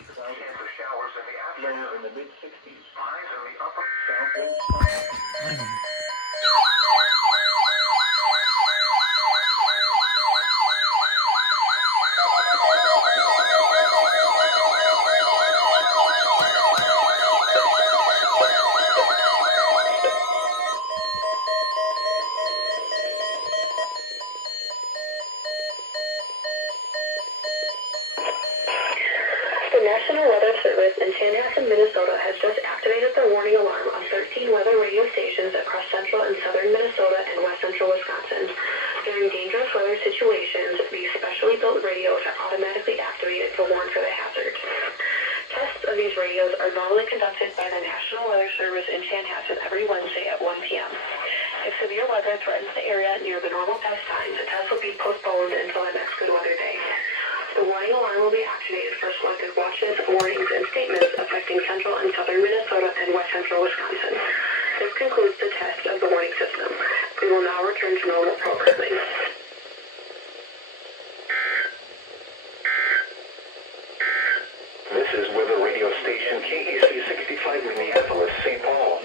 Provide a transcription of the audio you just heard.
Chance of showers in the afternoon. Low in the mid-60s. Highs in the upper. South winds. The National Weather Service in Chanhassen, Minnesota has just activated the warning alarm on 13 weather radio stations across central and southern Minnesota and west central Wisconsin. During dangerous weather situations, these specially built radios are automatically activated to warn for the hazard. Tests of these radios are normally conducted by the National Weather Service in Chanhassen every Wednesday at 1 p.m. If severe weather threatens the area near the normal test times, the test will be postponed until the next good weather day. The warning alarm will be activated for selected watches, warnings, and statements affecting central and southern Minnesota and west central Wisconsin. This concludes the test of the warning system. We will now return to normal programming. This is weather radio station KEC 65 Minneapolis, St. Paul.